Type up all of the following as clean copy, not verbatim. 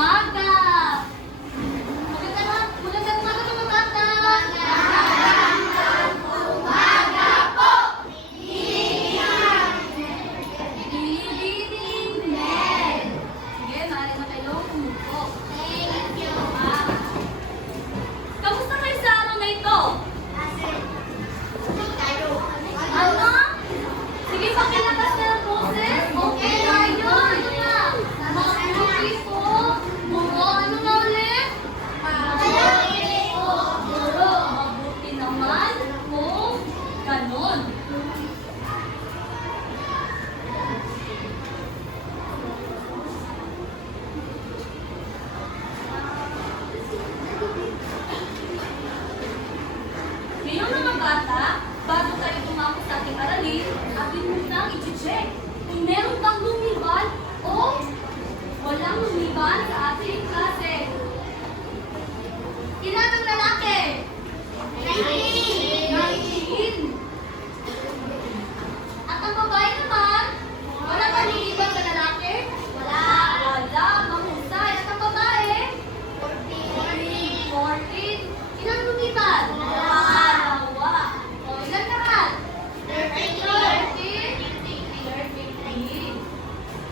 umaga! Magandang umaga mga bata! Magandang umaga po! Good evening! Sige, maaari na kayo umupo. Thank you. Kamusta kayo sa araw na ito? Ano? Sige, pakilakas na ng boses. Okay na yun. Ano na? Mabuti po. Muro, ano na ulit? Muro. Mabuti naman kung ganon. Ngayon mga bata, bago tayo tumapos sa ating aralin, atin munang i-check kung meron kang lumiban o walang lumiban sa ating klase. Ilan ang lalaki? 19. At ang babae naman, wala kang lumiban sa lalaki? Wala. Wala, mahusay. At ang babae? 14. Ilan lumiban? Dalawa. O, ilan naman? 30.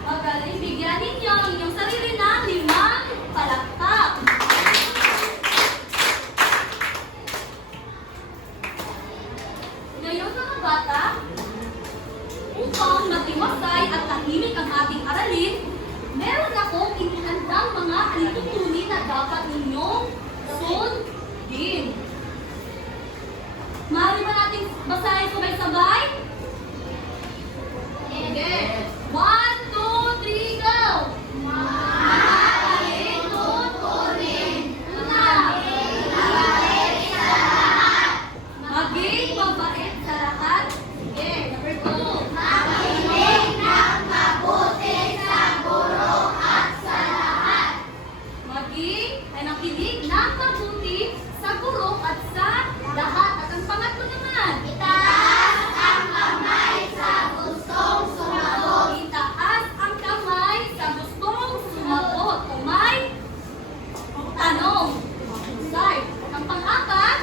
Magaling, bigyan ninyo ang inyong sarili ng 5 palakpak. Ngayon mga bata, upang matiwasay at tahimik ang ating aralin, meron akong inihandang mga alitutunin na dapat ninyong sundin. Maaari ba natin basahin sabay-sabay? Sige. 1, 2, 3, go! Alitutunin. Una. Maging mabait sa lahat. Sige. Number 2. Makinig ng mabuti sa guro at sa lahat. Nakinig ng mabuti sa guro at sa lahat. At ang pangatlo naman. Itaas ang kamay sa gustong sumagot. Itaas ang kamay sa gustong sumagot. Kung may tanong. Mahusay. At ang pang-apat.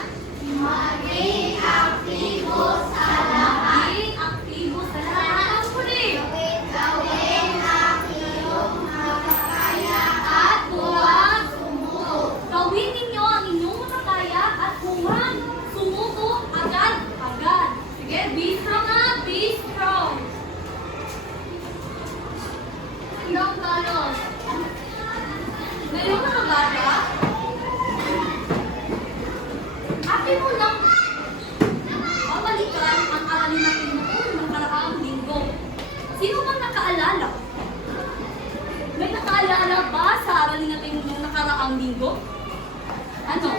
Maging aktibo sa lahat. Maging aktibo sa lahat. Ang huli. Gawin ang iyong makakaya At huwag sumuko. gawin ninyo ang inyong makakaya at huwag sumuko agad-agad. Sige, be strong ha, be strong. Strong talos. Ngayon mga bata, atin mo lang babalikan ang aralin natin noong nakaraang linggo. Sino bang nakaalala? May nakaalala ba sa aralin natin noong nakaraang linggo? Ano?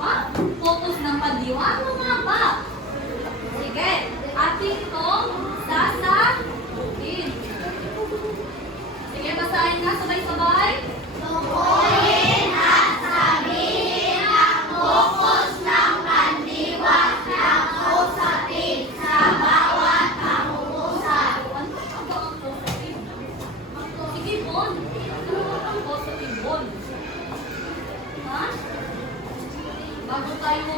Ha? Focus ng pandiwa? Ano nga ba? Sige, atin itong sasagutin. Sige, basahin na sabay-sabay. Tukuyin at sabihin ang focus ng pandiwas ng usapin sa bawat pangungusap. Ano ba ang positive? Sige, Bon. Ano ba ang positive, Bon? Ha? Bago tayo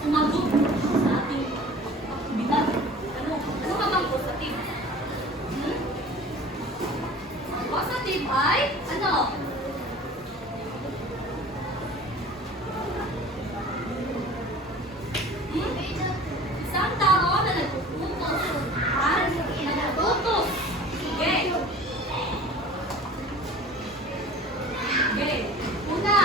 sumagot sa ating aktibidad. Ano ba ang positive? Ang positive ay, ano? Isang tao na nagtututos. Nagtututos. Sige. Sige. Una.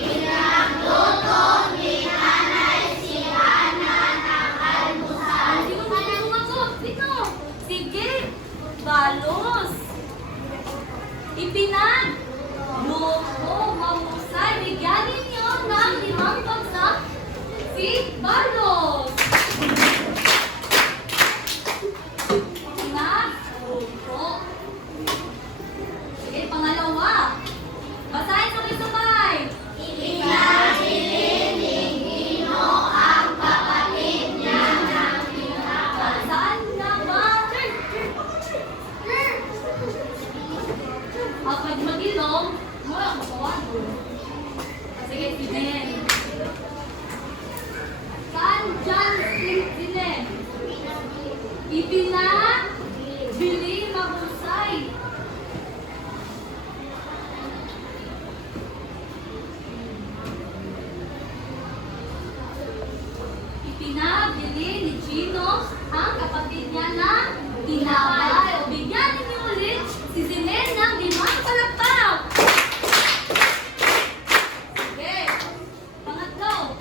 Pinagluto ni Nanay si Hana ng almusal. Sino ba yung sumagot? Sino? Sige. Balos. Luto. Mahusay. Bigyan ninyo ng 5 bagsak si Balos. Luto. Sige, pangalawa. Basahin sabay-sabay. Ipinabili ni Gino ang kapatid niya ng tinapay. Saan na ba? Ipinabili mahusay. Ipinabili ni Gino ang kapatid niya na tinapay. O bigyan ninyo ulit si Zinen ng 5 palakpak. Sige. Pangatlo.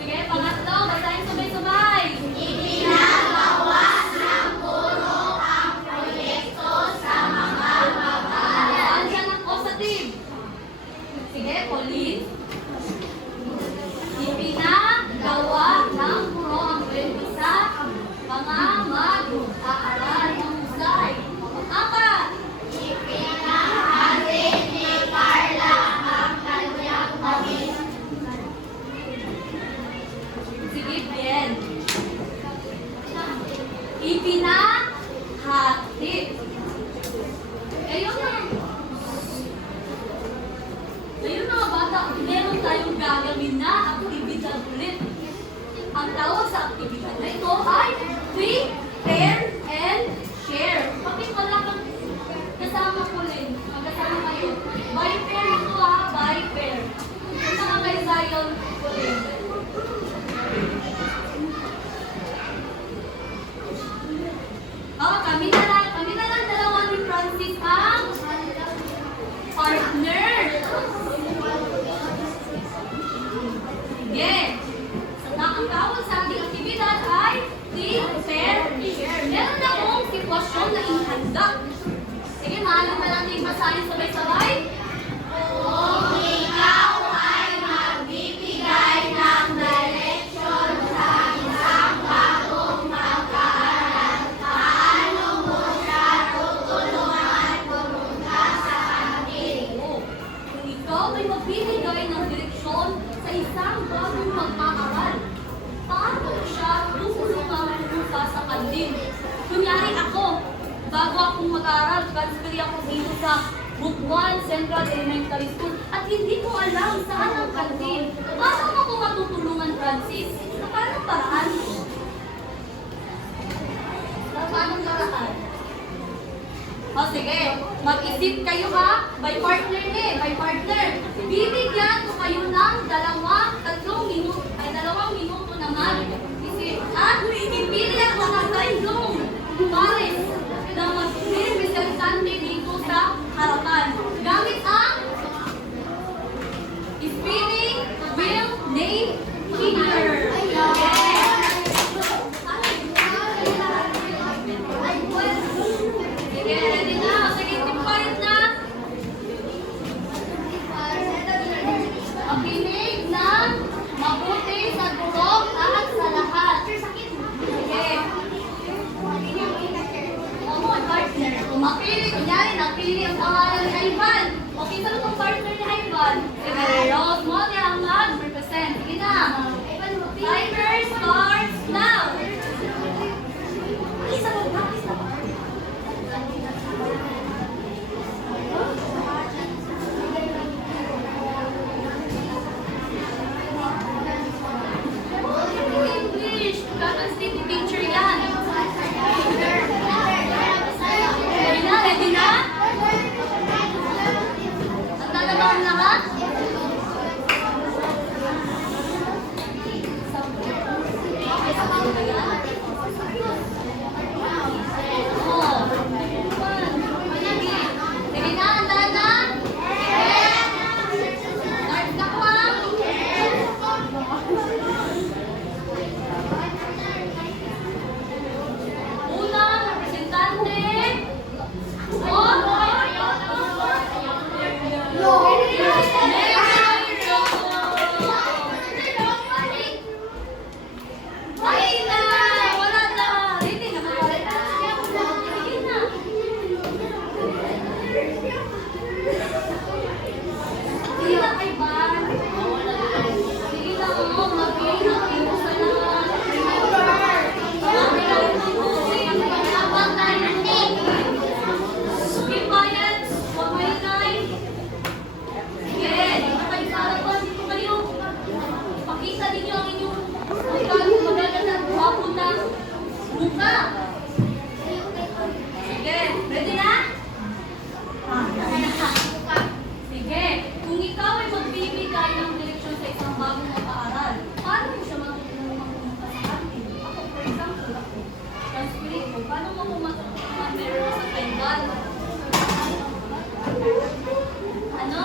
Sige, pangatlo. Basahin sabay-sabay. Ipinagawas ng puno ang proyekto sa mga babae. Saan siya ng causative? Sige, Pauline. Ipinagawa ng puro ang kwento sa mga mag-aaral ng husay. Pang-apat. Ipinahasin ni Carla ang kanyang pamilya. Sige, Bien. Ipinahati. Ayun mga bata, meron tayong gagawin na aktibidad ulit. Ang tawag sa aktibidad na ito ay prepare and share. Bakit wala kang kasama ko rin? Magkasama kayo. By pair ito ha, by pair. Kasama kayo Zion ko rin. Kami na lang dalawa ni Francis ang partner. Sige. Ang tawag sa ating aktibidad ay prepare, share. Meron akong sitwasyon na ihanda. Sige, mahalin na natin basahin sabay-sabay. Kung ikaw ay magbibigay ng direksyon sa isang bagong mag-aaral, paano mo siya tutulungan pumunta sa kantin? Kung ikaw ay magbibigay ng direksyon sa isang bagong mag-aaral, paano siya tutulungan pumunta sa kantin? Kunyari ako, bago akong mag-aaral, transfer ako dito sa Group 1 Central Elementary School at hindi ko alam saan ang kantin. Paano mo ko matutulungan, Francis? Sa paano paraan? Sa paano paraan? O sige, mag-isip kayo ha, by partner by partner. Bibigyan ko kayo ng 2 minuto naman. Isip, at ipili ang mga tatlong pares na mag-representante dito sa harapan. Gamit ang spelling, will, name, finger. Sige, ready na. Sige, timpayat na. Makinig ng Buka. Sige, ready na? Sige, kung ikaw ay magbibigay ng direksyon sa isang bagong mag-aaral, paano mo siya matutulungan pumunta sa kantin? Ako, for example, ako, ang spirit ko, paano mo matutulungan meron sa pengal? Ano?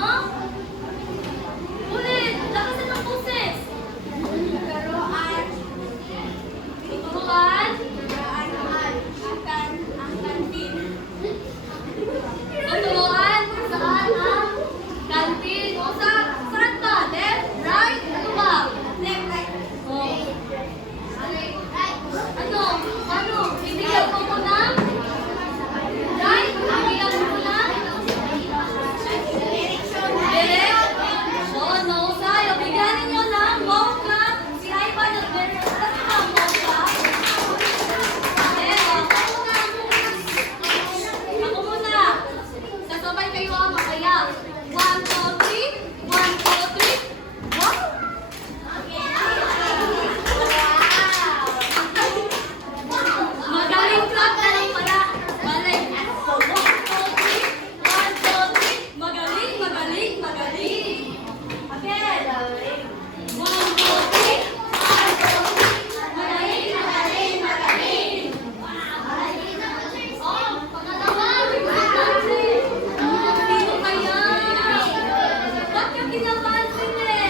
Ulit, lakasan ng boses. Turuan. Turuan? Ang kantin. Tuturuan saan ang kantin? O saan ba? Left? Right? Ano ba? Left, right. O. Ano? Ano? Bibigyan ko mo ng? Right? Bibigyan ko mo ng? Direct? O, no, sa'yo. Bigyan ninyo ng walk club. Si Ivan nag-meron. Ano ba ang walk club? Ako muna. Sasabay kayo ang makaya. 1, 2, 3. 1, 2, 3. Wow! Magaling clap na lang pala. Balik. 1, 2, 3. 1, 2, 3. Magaling, magaling, magaling. Again. 1, 2, 3. 1, 2, 3. Magaling, magaling, magaling. Oh, pangalawa. Sino kaya? Ba't yung kinapansin eh?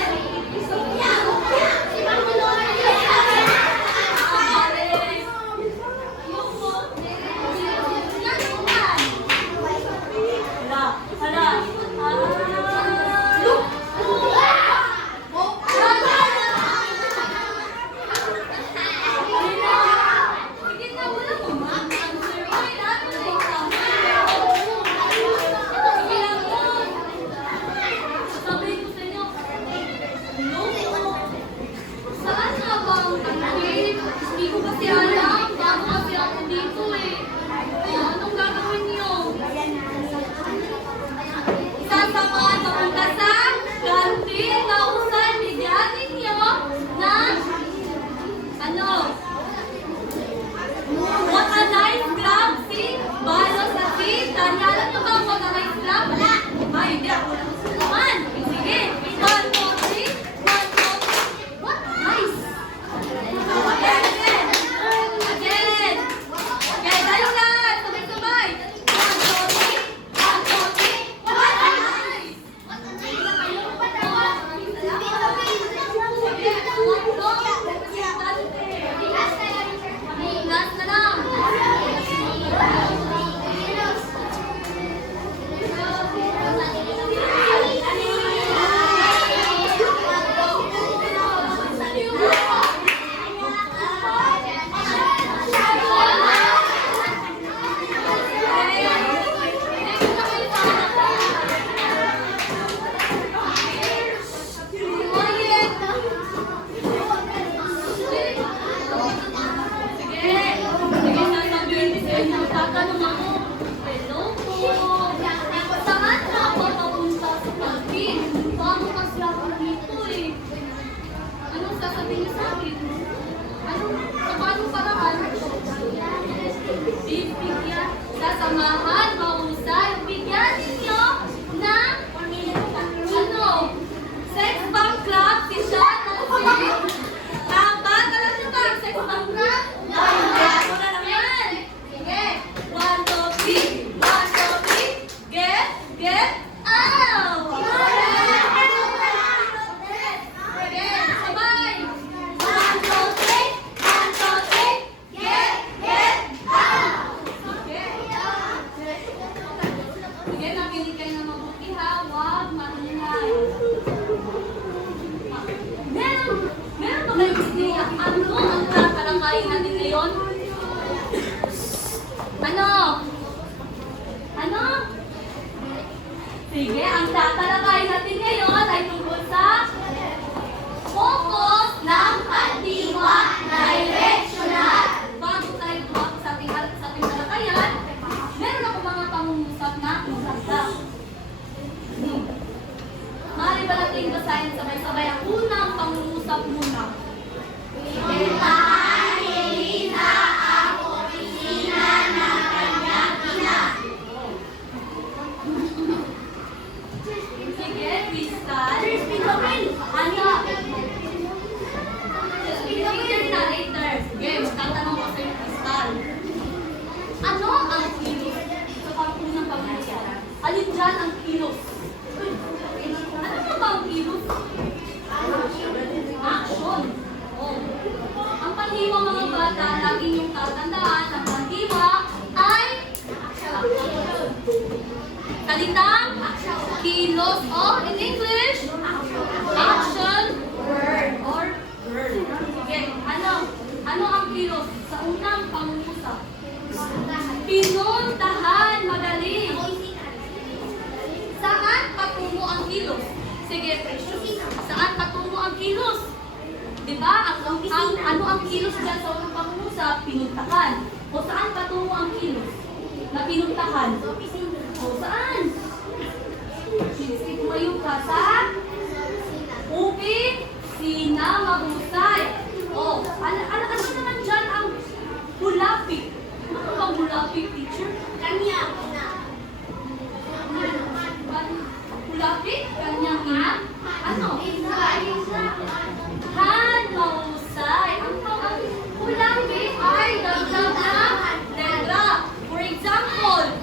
Saan nga ba ang kantin? Hindi ko kasi alam. Bago kasi ako dito eh. Anong gagawin niyo? Sasamahan papunta sa kantin. Nausan, bigyan ninyo ng ano? What a nice grab, see? Balos na see? Tanya, alam niyo ba ang what a nice grab? Ay, hindi ako lang. Naman. Sige. 1, 2, 3. 1, 2, 3. What nice. Again. Again. Okay, tayo lahat. Sabay-sabay. 1, 2, 3. 1, 2, 3. What nice. Last na lang. Tatanong ako, hello po, saan na ako papunta sa kantin? Bago kasi ako dito eh. Anong sasabihin niyo sa akin? Sa paano paraan? Bibigyan, sasamahan, mahusay, bigyan ninyo ng ano? Sex bomb club, si Sean, tama, alam niyo ba ang sex bomb club? Ako na naman. Sige. 1, 2, 3. 1, 2, 3. Get out! Sige, sabay. 1, 2, 3. 1, 2, 3. Get out! Sige, nakinig kayo na mabuti ha. Huwag maingay. Meron ba kayong ideya? Ano ang tatalakayin natin ngayon? Ano? Ano? Sige, ang tatalakayin natin ngayon ay tungkol sa focus ng kandiwa directional. Bago tayo tumapos sa ating talakayan, meron ako mga pangungusap na maganda. Maaari ba natin basahin sabay-sabay ang unang pangungusap muna? Elina, ako pandiwa mga bata, lagi niyong tatandaan, ang pandiwa ay salitang kilos o in English, action, word, or word. Sige, ano ang kilos sa unang pangungusap? Pinuntahan, magaling. Saan patungo ang kilos? Sige, precious. Saan patungo ang kilos? Diba? Ano ang kilos dyan sa unang pangungusap? Pinuntahan. O saan patungo ang kilos? Na pinuntahan? O saan? Sige, tumayo ka sa opisina, mahusay. O, ano naman dyan ang hulapik? Ano bang hulapik, teacher? Kanya. Hulapik? Kanyang ina? Ano? Han, mahusay. Ang hulapik ay dagdag na letra. For example,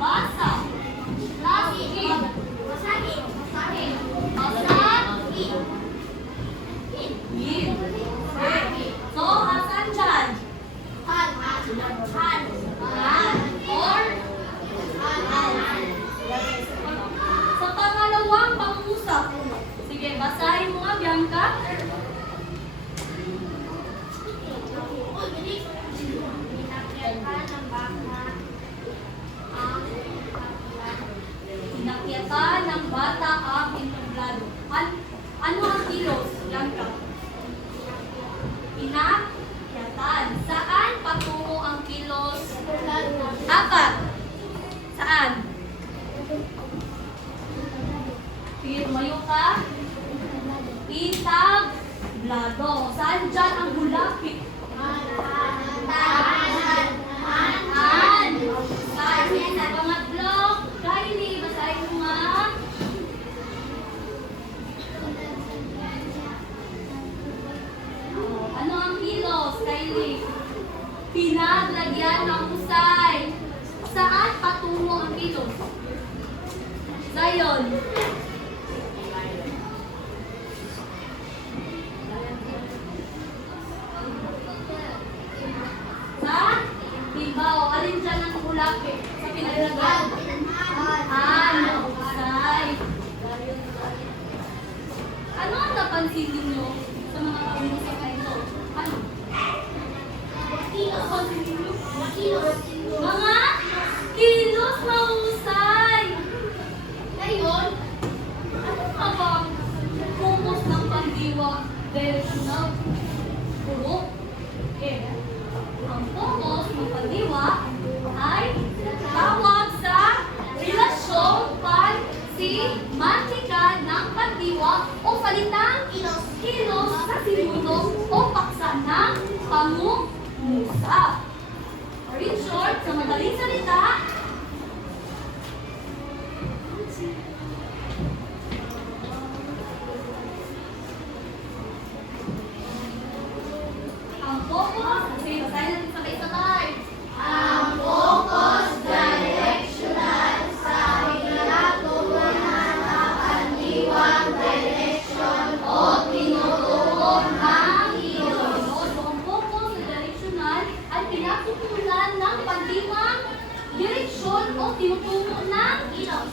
basa. Lasing. Yin. So, asan dyan? Han. Or? Sa pangalawang pangusap. Sige, basahin mo nga, Bianca. Inakyatan ng bata ang entablado. Ano ang kilos, Bianca? Inakyatan. Saan patungo ang kilos? Apat. Saan? Sige, tumayo ka. Entablado. Saan dyan ang hulapik? Han. Sige, sa pangatlo, Kylie, basahin mo nga. Ano ang kilos, Kylie? Pinaglagyan ng husay. Saan patungo ang kilos? Zion. Sa ibaw. Alin dyan ang hulapik? Sa pinaglagyan? Ano? Husay. Ano ang napansin ninyo sa mga pangusap na ito? Ano? Napansin ninyo? Mga kilos na husay. Ngayon, ano nga ba ang focus ng pandiwa directional? Puro? Ang focus ng pandiwa ay tawag sa relasyong pansimantika ng pandiwa o salitang kilos sa sinunod o paksa ng pangungusap. Or in short, sa madaling salita, ang focus, sige, basahin natin sabay-sabay. Ang focus directional sa pinatutunan na pandiwang direction o tinutuon ng kilos. So, ang focus sa directional ay pinatutunan ng pandiwang direksyon o tinutungo ng kilos.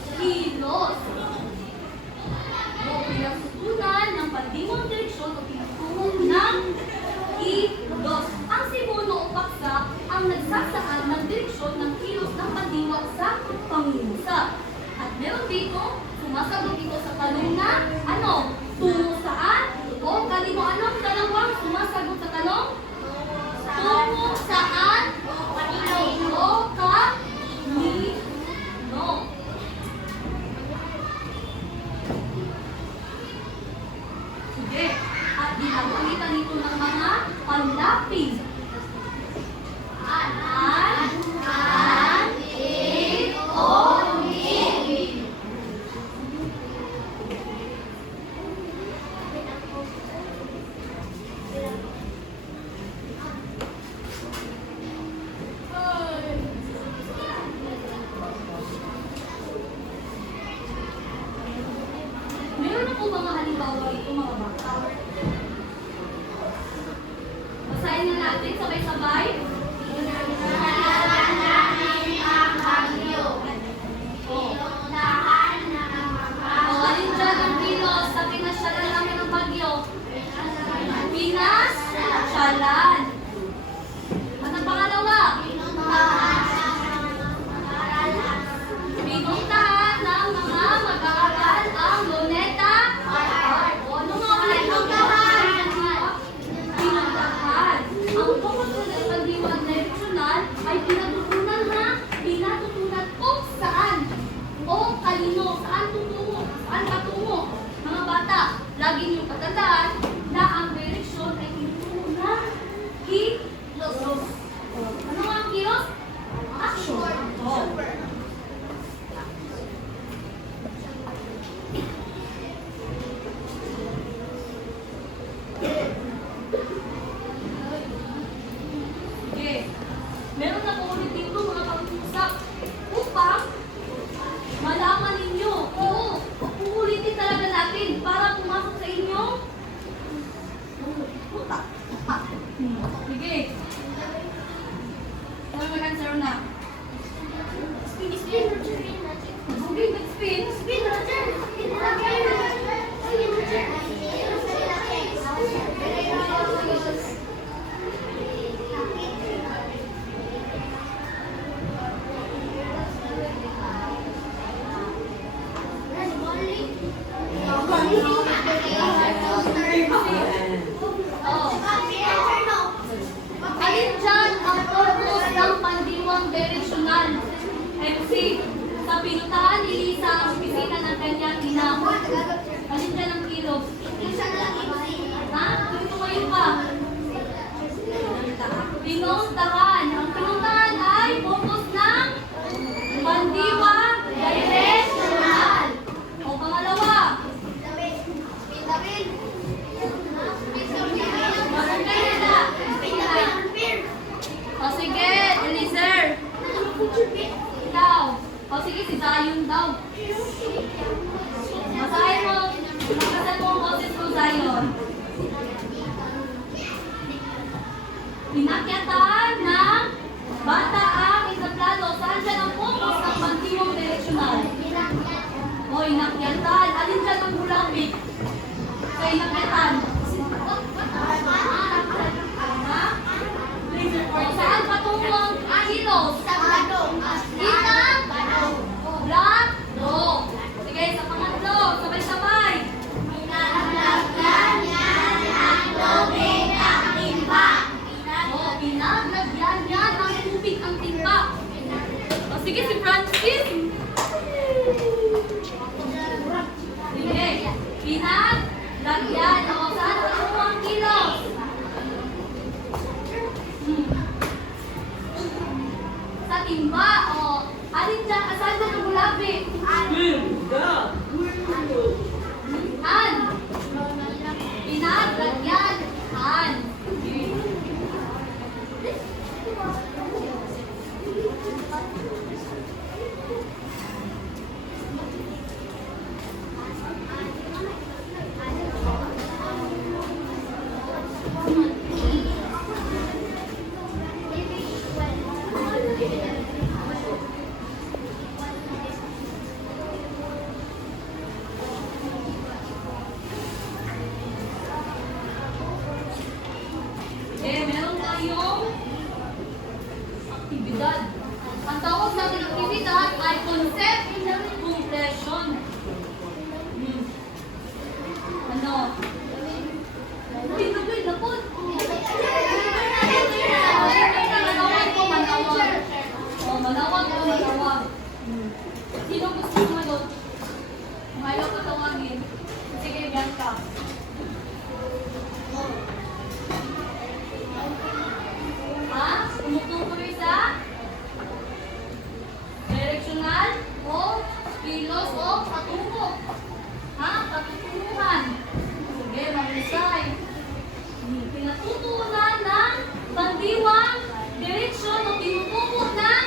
O pinatutunan ng pandiwang direksyon o tinutungo ng kilos. Ang simuno o paksa ang nagsasaad ng direksyon ng kilos ng pandiwa sa pangungusap. At meron dito, sumasagot ito sa tanong na, ano? Tungo saan? O kanino anong dalawang sumasagot sa tanong? Tungo saan? O kanino? Sige. At ginagamitan nito ng mga panlapig. Ano po mga halimbawa ito mga bata? Basahin na natin sabay-sabay. Pinagdaanan namin ang bagyo. Oh. Pinuntahan ng mga O, alin dyan ang kilos sa pinasyalan namin ng bagyo? Pinasyalan. At ang pangalawa? pinuntahan ng mga mag-aaral. Pinuntahan ng mga mag-aaral ang Luneta Park. O, ano nga ulit ang pinuntahan? Ang pagpatuloy ng pandiwang direksyonal ay pinatutunan ha? Pinatutunan kung saan o kanino, saan tutungo, saan patungo. Mga bata, lagi niyong patandaan na ang direksyon ay tinutungo na kilos. Ano nga ang kilos? Action. Oh. Okay. Meron na po ulit dito mga pag-usap upang malaman ninyo. Oo, uulitin talaga natin para pumasok sa inyong utak. Sige. Kami mag-answer na. Spin. Okay, nag-spin. Oh. Alin dyan ang purpose ng pandiwang direksyonal? MC, sa pinuntahan ni Lisa ang opisina ng kanyang ina. Alin dyan ang kilos? Ha? Ito ngayon pa. Pinuntahan. Ang pinuntahan ay purpose ng pandiwang direksyonal. O pangalawa, barangay nila. O sige, Eliezer. Ikaw. O sige, si Zion daw. Basahin mo. Basahin mo ang boses mo, Zion. Pinakyatan ng bata ang entablado. Saan dyan ang focus ng pandiwang direksyonal? O, inakyatan. Alin dyan ang bulambik? Sa inakyatan. Ha? O, saan patungo ang kilos? Kitang? Bravo! Sige, sa pangatlo. Sabay-sabay. O, pinaglagyan niya ng tubig ang timba. O, sige, si Francis. Sige, pinaglagyan. O, saan patungo ang kilos? Sa timba. O, alin dyan? Saan dyan ang bulabi? An. Pinaglagyan. An. Meron tayong aktibidad. Ang tawag natin aktibidad ay concept compression. Ano? Hindi na ba ilapot? Manawag ko, manawag. O, manawag ko, manawag. Sino gusto sumagot? Kung ayaw ko tawagin. Sige, Bianca. Ha? Tumutukoy sa direksyonal o kilos o patungo. Ha? Patutunguhan. Sige, mahusay. Pinatutunan ng pandiwang direksyon o tinutuko ng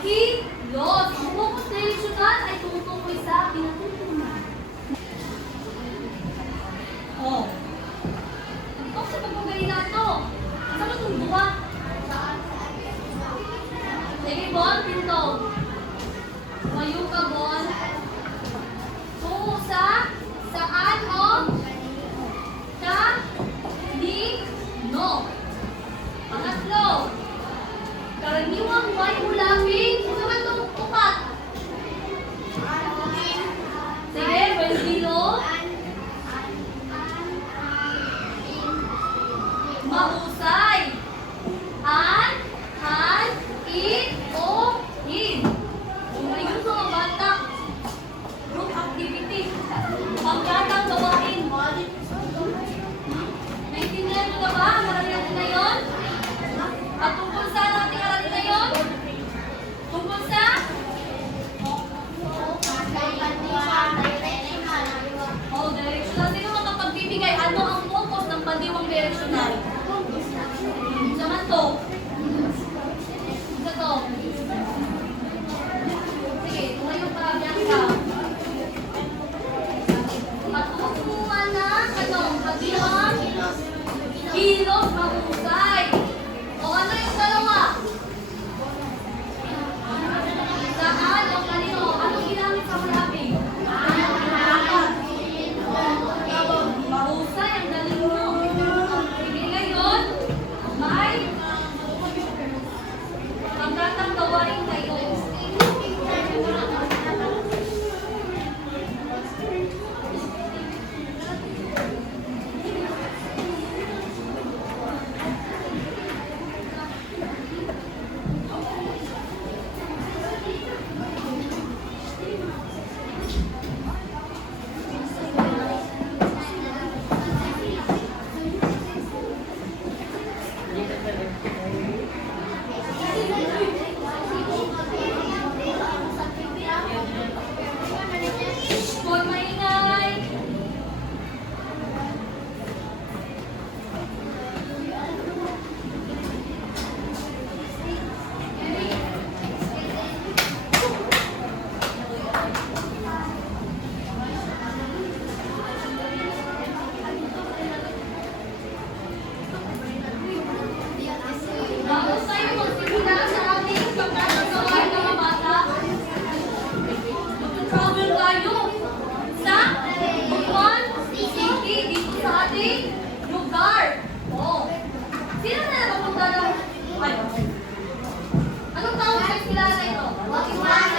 kilos. Ang focus direksyonal ay tumutukoy sa pinatutunan. Bago tayo magsimula sa ating pagkakasaway mga bata, mag-travel tayo sa Butuan City dito sa ating lugar. Oh. Sino na nakapunta ng... Ay. Anong tawag sa kilala ito? Butuan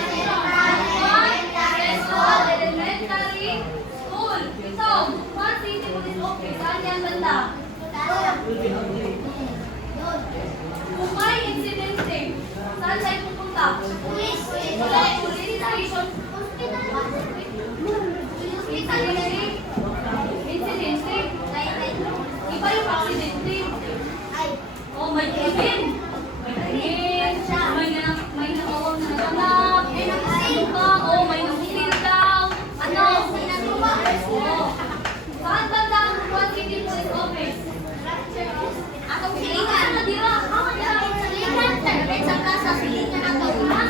Central Elementary School. Ito, Butuan City Police Office. Saan yan banda? Kung may insidente, saan tayo pupunta? Police station. Insidente. Iba yung aksidente. Oh, may krimen. May nakawag na naganap. Oh, may nakutil daw. Ano? Oh. Saan banda ang Butuan City Police Office? Atong silingan na dira. Silingan, terpet sa plaza, silingan ato. Naman.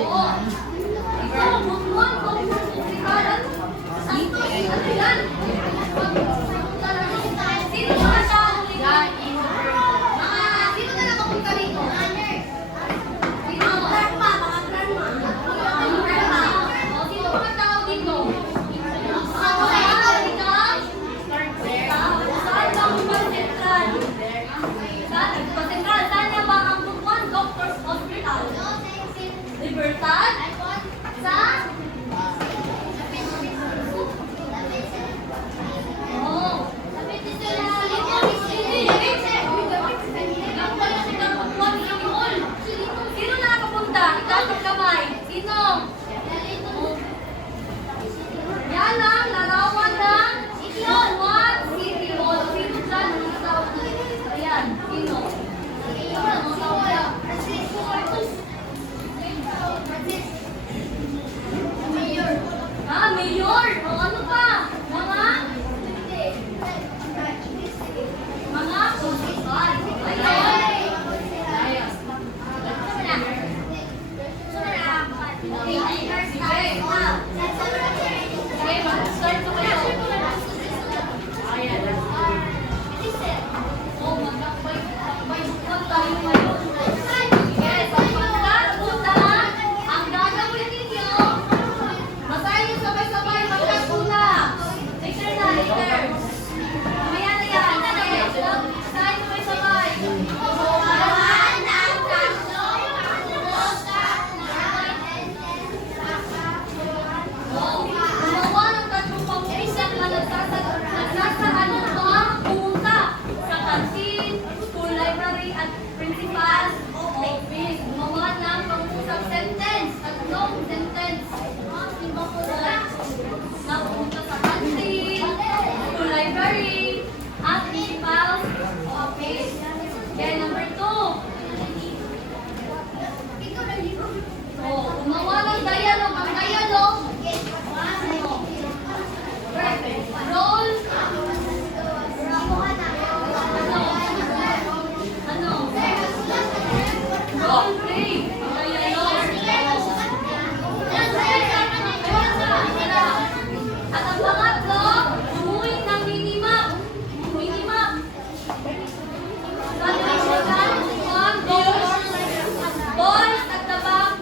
Oo. Ikaw, Butuan, Hospitalan. Ano yan? Sino mga tao dito? Sino na nakapunta dito? Sino? Mga grandma. Sino mga tao dito? Saan ba ang Central? Saan niya ba ang Butuan Doctors Hospital? Libertad? Saan? Oo. Sino nakapunta? Itaas kamay. Sino? Yan ang larawan ng Butuan City Hall. Sino dyan? Ayan. Sino? Mayor. O ano pa? Mga principal. Ayun. Okay, mag-start ko kayo. Ayan. Oh, mag-akbay-akbay tayo ngayon. Yes, ang gagawin ninyo, basahin niyo sabay-sabay, magkasula. Later na, later. Mamaya na yan. Basahin sabay-sabay. Gumawa ng tatlong pag-uusap na nagsasahalutang pumunta sa kantin, school library at principal office. Gumawa ng pag-uusap sentence, tatlong sentence. Na pumunta sa kantin, school library, at principal office. Okay, number 2. Oh, gumawa ng dialogue. Ang dialogue, role, ano? Role play. At ang pangatlo, umuwi ng minimap. Minimap. Boys at the back.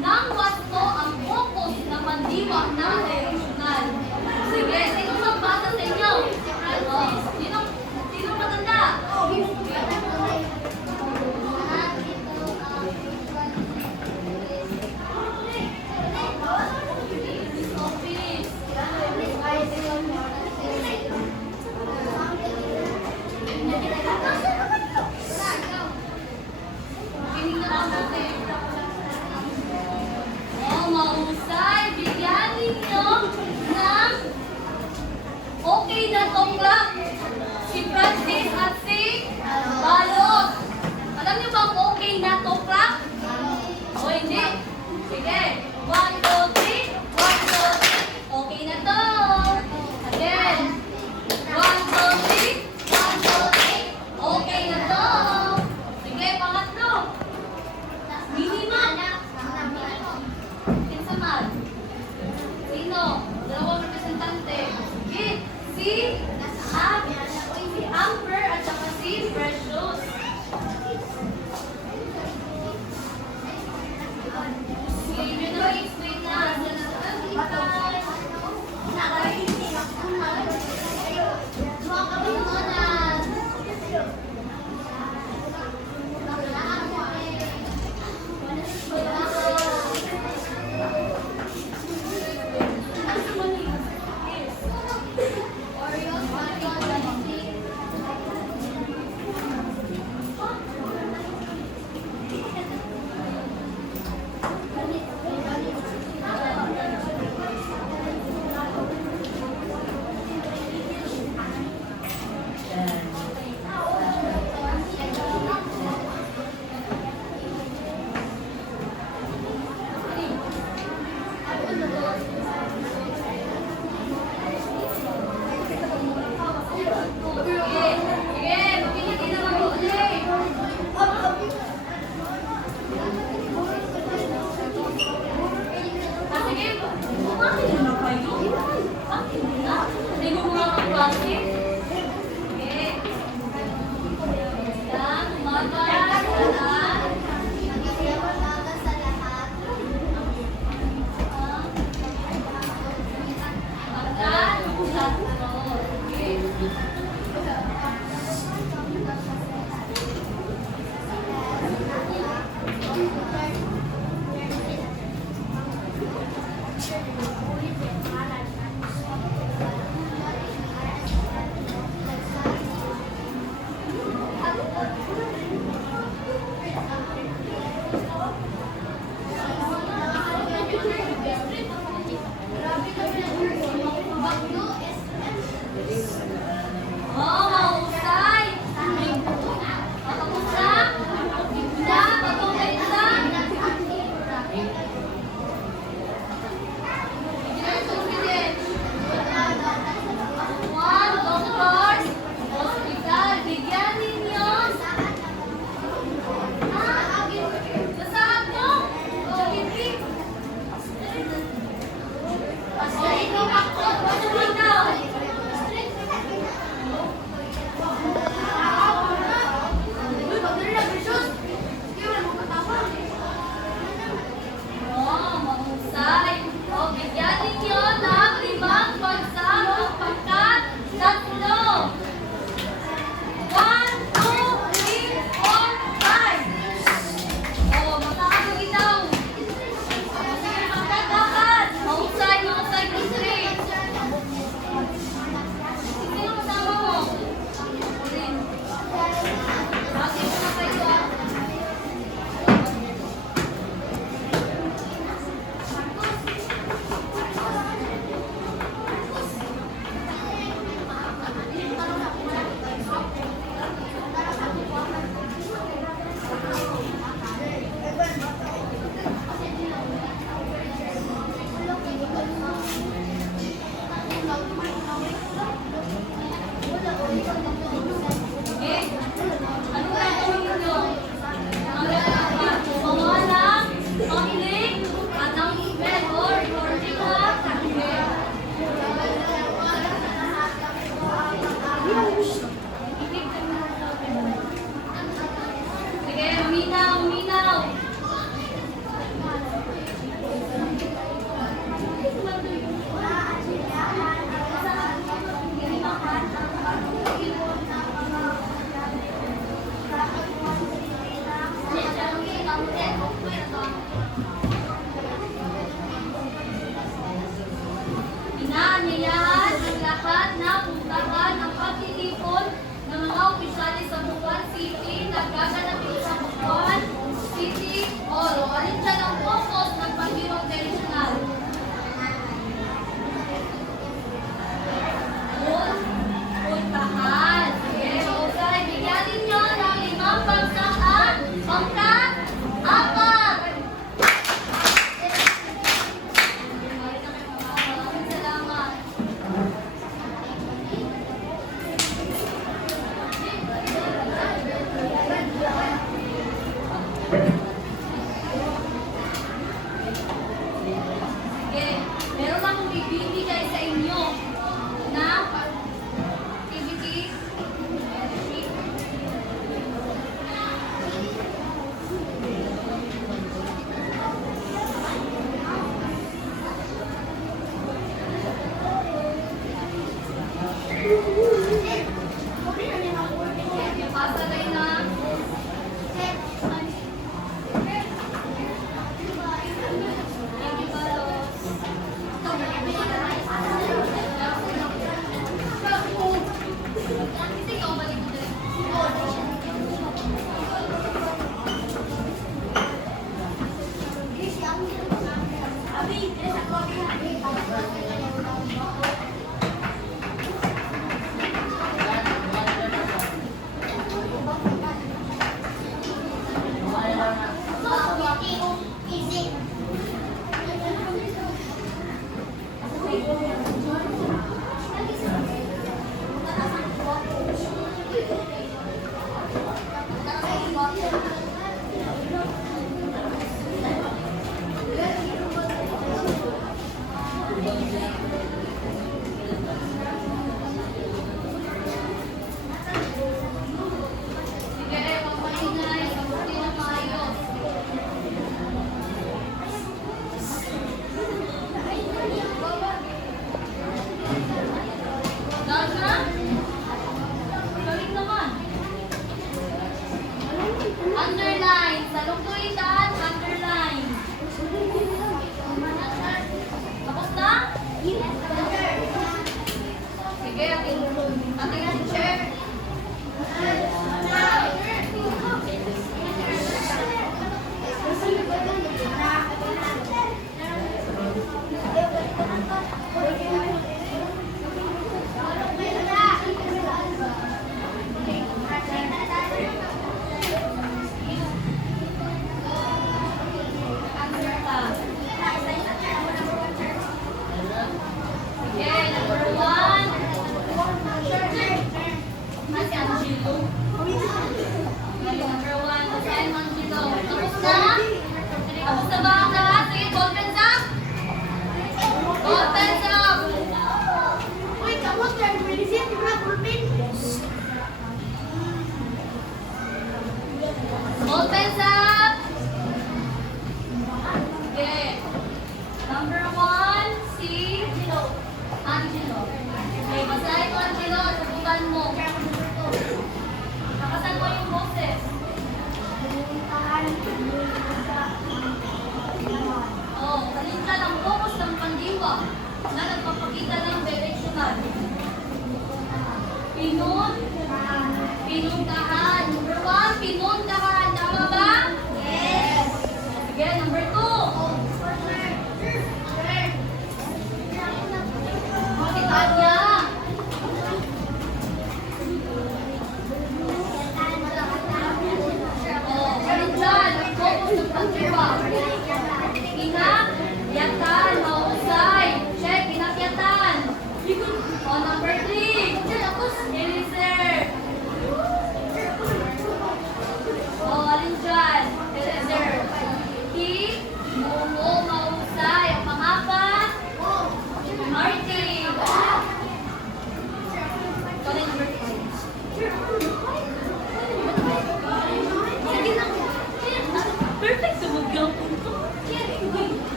Nang wasto ang focus na pandiwa na direksyonal. Sige, sino magbasa sa inyo? Sino matanda? Office. Kinig na lang natin. Oh, mahusay. Bigyan ninyo ng okay na tongklak. Si Francis at si Balot. Alam niyo ba ang okay na tongklak? O hindi? Sige. 1, 2, 3. 1, 2, 3. Okay na to. Again. 1, 2, 3. 1, 2, 3. Okay na to. Sige, pangatlo. Minimum. Kinsa man? Sino? Dalawang representante. Sige. Si Amber at saka si Precious. Sige, yun na explain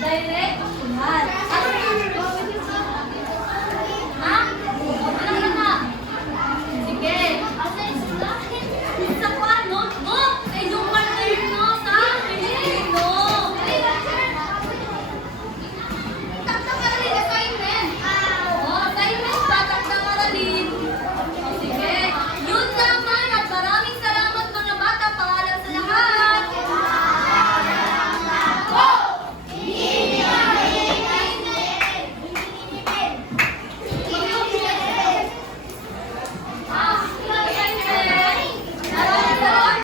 Direct, sulat.